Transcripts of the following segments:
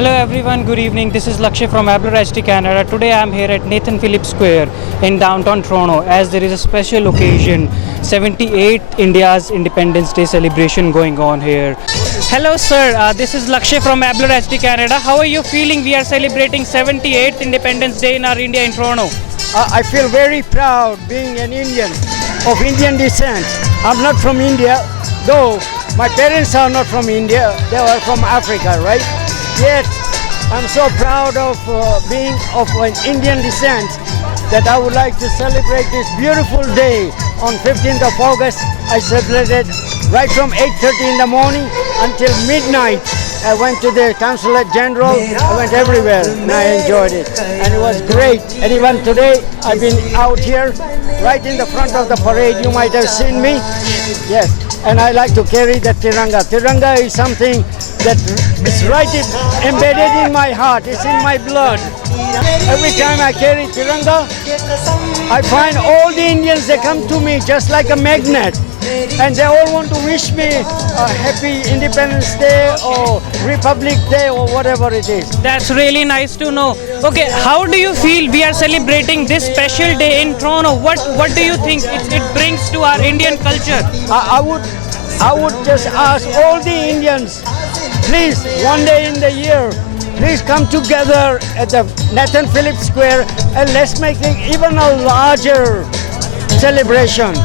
Hello everyone, good evening. This is Lakshay from Abler HD Canada. Today I am here at Nathan Phillips Square in downtown Toronto as there is a special occasion, 78 India's Independence Day celebration going on here. Hello sir, this is Lakshay from Abler HD Canada. How are you feeling? We are celebrating 78th Independence Day in our India in Toronto. I feel very proud being an Indian of Indian descent. I'm not from India, though my parents are not from India, they are from Africa, right? Yet I'm so proud of being of an Indian descent that I would like to celebrate this beautiful day on 15th of August. I celebrated right from 8:30 in the morning until midnight. I went to the Consulate General, I went everywhere and I enjoyed it. And it was great. And even today, I've been out here right in the front of the parade. You might have seen me. Yes. And I like to carry the Tiranga. Tiranga is something that is embedded in my heart. It's in my blood. Every time I carry Tiranga, I find all the Indians, they come to me just like a magnet. And they all want to wish me a happy Independence Day or Republic Day or whatever it is. That's really nice to know. Okay, how do you feel we are celebrating this special day in Toronto? What do you think it brings to our Indian culture? I would just ask all the Indians, please, one day in the year, please come together at the Nathan Phillips Square and let's make it even a larger celebration.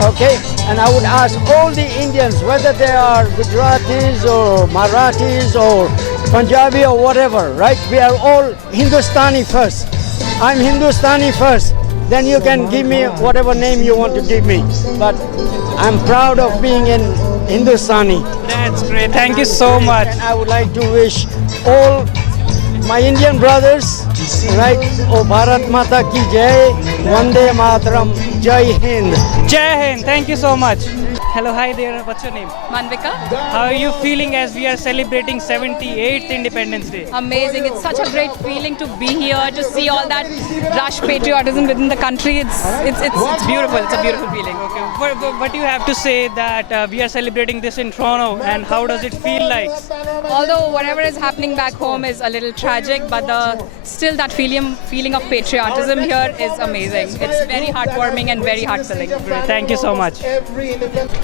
Okay, and I would ask all the Indians, whether they are Gujaratis or Marathis or Punjabi or whatever, right? We are all Hindustani first. I'm Hindustani first. Then you can give me whatever name you want to give me. But I'm proud of being in Hindustani. That's great. Thank you so much. And I would like to wish all my Indian brothers, right? Oh, Bharat Mata ki Jai, Vande Mataram, Jai Hind. Jai Hind. Thank you so much. Hello, hi there. What's your name? Manvika. How are you feeling as we are celebrating 78th Independence Day? Amazing. It's such a great feeling to be here, to see all that rush patriotism within the country. It's beautiful. It's a beautiful feeling. Okay. What do you have to say that we are celebrating this in Toronto and how does it feel like? Although whatever is happening back home is a little tragic, but still that feeling of patriotism here is amazing. It's very heartwarming and very heart-filling. Thank you so much.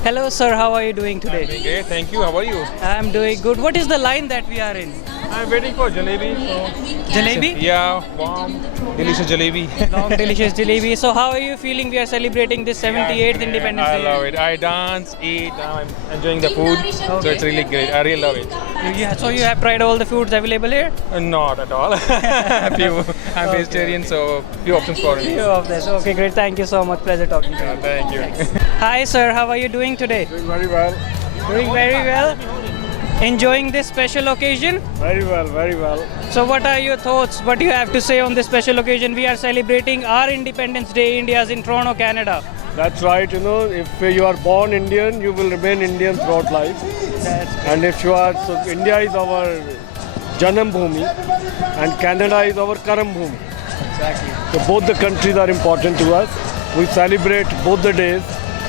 Hello sir, how are you doing today? Doing great, thank you. How are you? I'm doing good. What is the line that we are in? I'm waiting for jalebi. Jalebi? Yeah, warm, delicious jalebi. Long delicious jalebi. So how are you feeling we are celebrating this 78th Independence I Day? love it. I dance, eat, now I'm enjoying the food. So it's really great. I really love it. So you have tried all the foods available here? Not at all. I'm vegetarian, so few options for me. Few of this. Okay, great. Thank you so much. Pleasure talking to you. Thank you. Hi sir, how are you doing today? Doing very well. Doing very well. Enjoying this special occasion? Very well, very well. So what are your thoughts? What do you have to say on this special occasion? We are celebrating our Independence Day, India's in Toronto, Canada. That's right, if you are born Indian, you will remain Indian throughout life. And if you are, so India is our Janam Bhumi and Canada is our Karam Bhumi. Exactly. So both the countries are important to us. We celebrate both the days,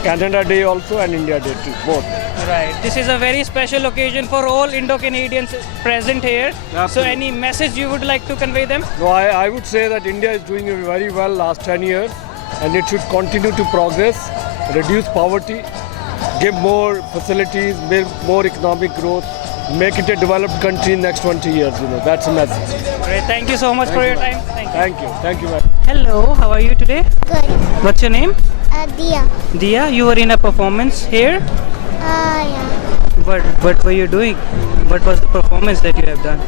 Canada Day also and India Day too, both. Right. This is a very special occasion for all Indo-Canadians present here. Absolutely. So any message you would like to convey them? No, I would say that India is doing very well last 10 years and it should continue to progress, reduce poverty, give more facilities, make more economic growth, make it a developed country in the next 20 years. That's a message. Great. Thank you so much for your time. Thank you. Thank you. Thank you, man. Hello, how are you today? Good. What's your name? Dia. Dia, you were in a performance here. Yeah. What were you doing? What was the performance that you have done?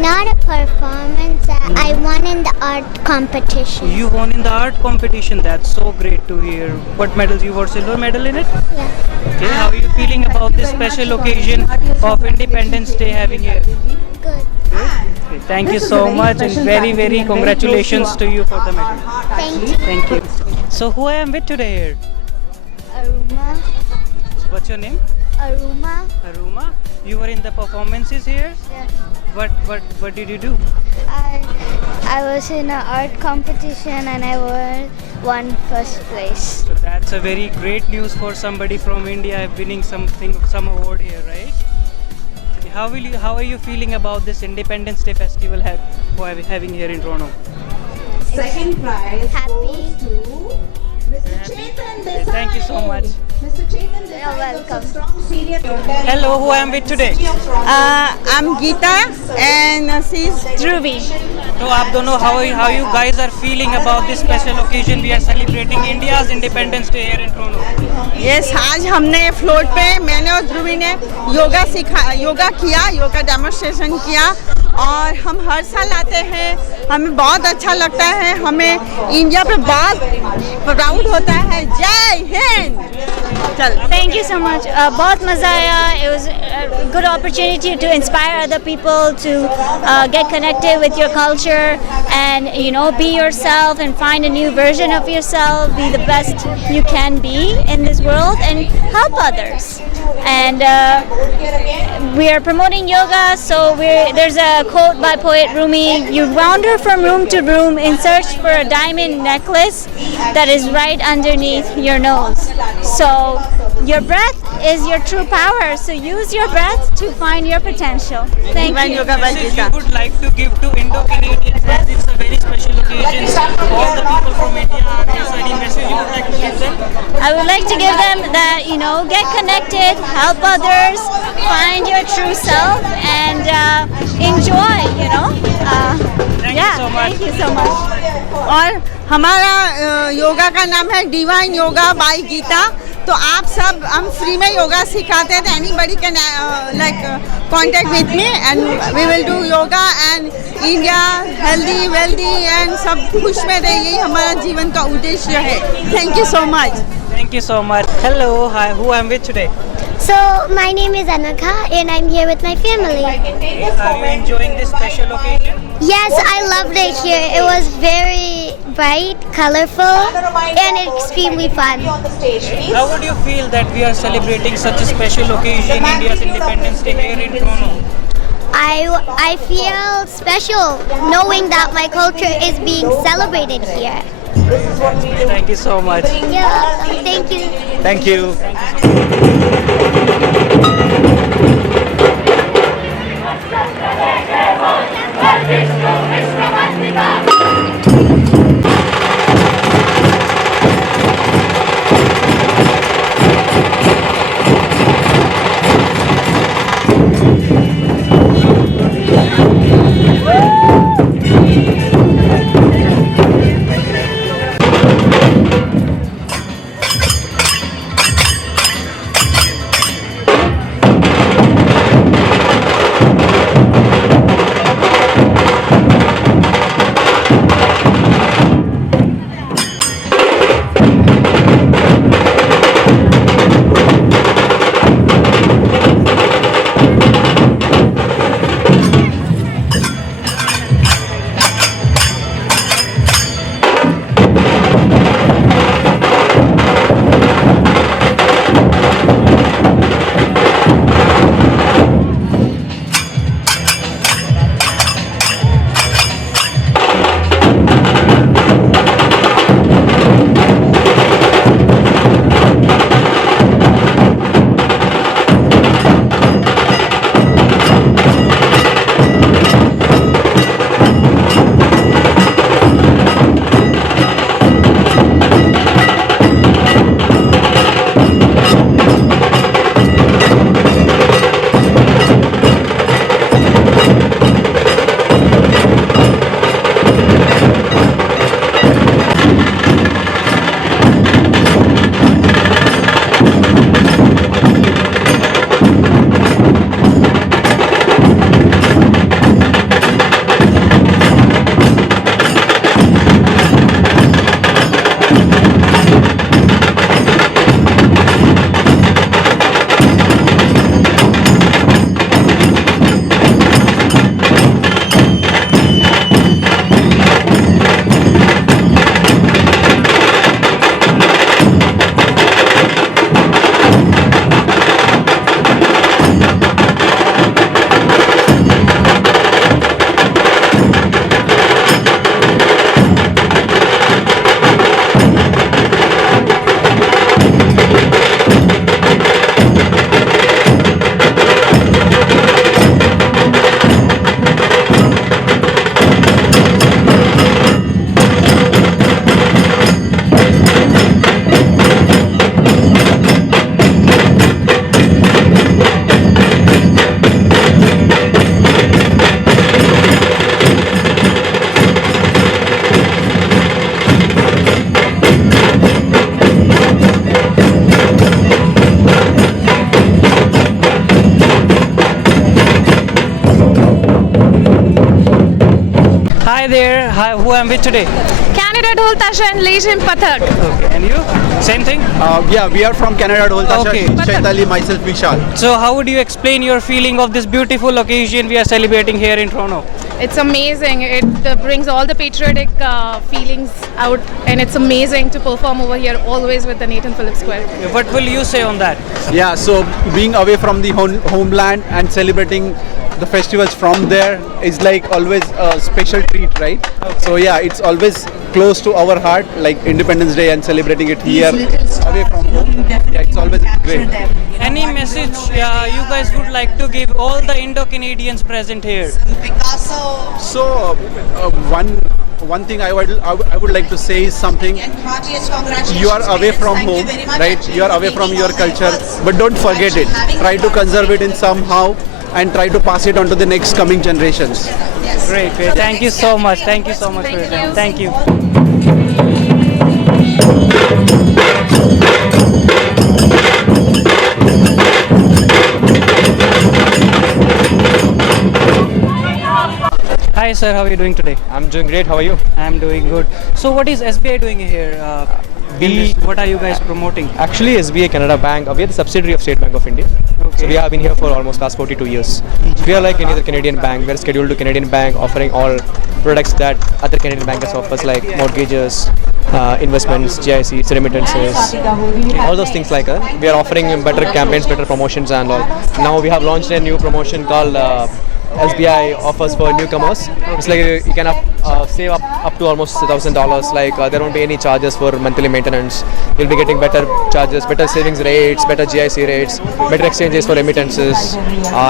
Not a performance. I won in the art competition. You won in the art competition. That's so great to hear. What medals you won? Silver medal in it? Yeah. Okay, how are you feeling about this special occasion of Independence Day having here? Good. Okay, thank you so much and very, very congratulations to you for the medal. Thank you. Thank you. So who I am with today here? Aruma. What's your name? Aruma. Aruma. You were in the performances here? Yeah. What did you do? I was in an art competition and I won first place. So that's a very great news for somebody from India winning some award here, right? Okay, how are you feeling about this Independence Day festival having here in Toronto? Second prize Happy. goes to Mr. Chetan Desai. Thank you so much. Mr. Chetan Desai You're welcome. was a strong senior. Hello, who I am with today? I'm Geeta and she's Dhruvi. तो आप दोनों how you guys are feeling about this special occasion? We are celebrating India's Independence Day here in Toronto. Yes, आज हमने float पे मैंने और ध्रुवी ने yoga demonstration किया और हम हर साल आते हैं, हमें बहुत अच्छा लगता है, हमें इंडिया पे बहुत प्राउड होता है। जय हिंद। चल, Thank you so much. बहुत मज़ा आया. It was a good opportunity to inspire other people to get connected with your culture and be yourself and find a new version of yourself. Be the best you can be in this world and help others. And we are promoting yoga. So there's a quote by poet Rumi: "You wander from room to room in search for a diamond necklace that is right underneath your nose." So your breath is your true power. So use your breath to find your potential. Thank you. yoga by Message Geeta. you would like to give to Indo-Canadians as it's a very special occasion. All the people from India are here. So any message you would like to give them? I would like to give them that, get connected, help others, find your true self, and enjoy, Thank you so much. Thank you so much. और हमारा योगा का नाम है divine yoga bye Gita. तो आप सब हम free में योगा सिखाते हैं। Anybody can contact with me and we will do yoga and India healthy wealthy and सब खुश में रहे, यही हमारा जीवन का उद्देश्य है। Thank you so much. Thank you so much. Hello, hi, who I am with today? So, my name is Anakha and I'm here with my family. Are you enjoying this special occasion? Yes, I loved it here. It was very bright, colorful, and extremely fun. How would you feel that we are celebrating such a special occasion, India's Independence Day here in Toronto? I feel special knowing that my culture is being celebrated here. Thank you so much. Yeah, thank you. Thank you. hi there. Hi, who I'm with today? Canada Dhol Tasha and Legend Pathak. Okay, and you? Same thing? Yeah, we are from Canada, Dhol Tasha. Okay. Chaitali, myself, Vishal. So how would you explain your feeling of this beautiful occasion we are celebrating here in Toronto? It's amazing. It brings all the patriotic feelings out, and it's amazing to perform over here always with the Nathan Phillips Square. What will you say on that? Yeah, so being away from the homeland and celebrating the festivals from there is like always a special treat, right? So yeah, it's always close to our heart, like Independence Day and celebrating it here away from home. Yeah, it's always great. Any message you guys would like to give all the Indo-Canadians present here? So one thing I would like to say is something. You are away from home, right? You are away from your culture, but don't forget it. Try to conserve it in somehow and try to pass it on to the next coming generations. Great. Thank you so much. Thank you so much for your time. Thank you. Hi sir, how are you doing today? I'm doing great. How are you? I'm doing good. So what is SBI doing here? What are you guys promoting? Actually, SBI Canada Bank, we are the subsidiary of State Bank of India. Okay. So we have been here for almost last 42 years. We are like any other Canadian bank. We are scheduled to Canadian bank, offering all products that other Canadian bankers offers, like mortgages, investments, GICs, remittances, all those things like that. We are offering better campaigns, better promotions and all. Now we have launched a new promotion called SBI offers for newcomers. It's like you can save up to almost $1,000. Like there won't be any charges for monthly maintenance. You'll be getting better charges, better savings rates, better GIC rates, better exchanges for remittances,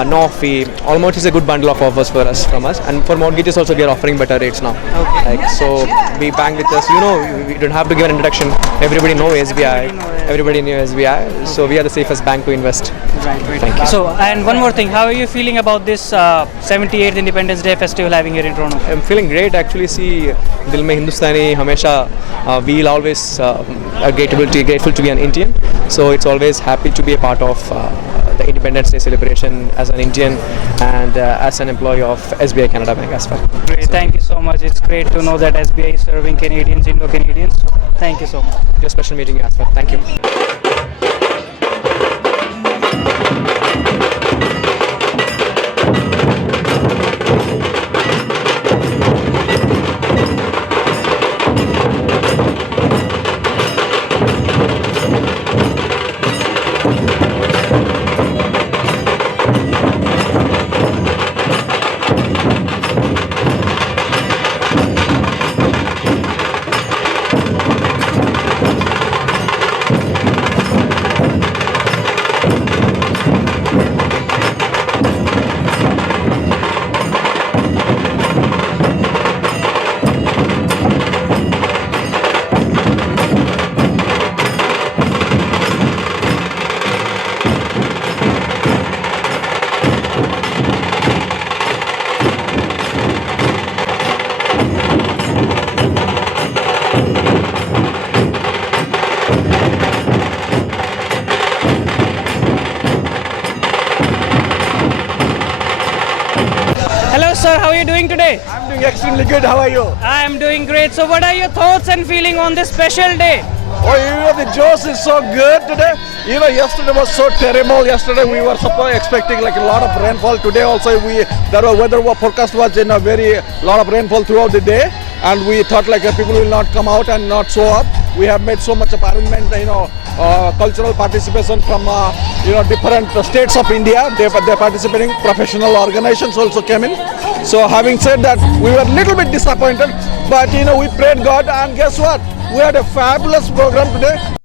no fee. Almost is a good bundle of offers for us from us. And for mortgages also we are offering better rates now. Okay. Like so, we bank with us. You know, we don't have to give an introduction. Everybody know SBI. Everybody knew SBI. So we are the safest bank to invest. Right. Thank you. So, and one more thing, how are you feeling about this 78th Independence Day festival having here in Toronto? I'm feeling great actually. See, Dil Mein Hindustani Hamesha, we'll always grateful to be an Indian. So it's always happy to be a part of the Independence Day celebration as an Indian and as an employee of SBI Canada Bank as well. Great, thank you so much. It's great to know that SBI is serving Canadians, Indo-Canadians. Thank you so much. Your special meeting as well. Thank you. Hello sir, how are you doing today? I'm doing extremely good. How are you? I am doing great. So what are your thoughts and feeling on this special day? Oh, the Joes is so good today. Yesterday was so terrible. Yesterday we were expecting like a lot of rainfall. Today also the weather forecast was in a very lot of rainfall throughout the day, and we thought like people will not come out and not show up. We have made so much of arrangement, cultural participation from different states of India. They're participating. Professional organizations also came in. So having said that, we were a little bit disappointed, but we prayed God, and guess what? We had a fabulous program today.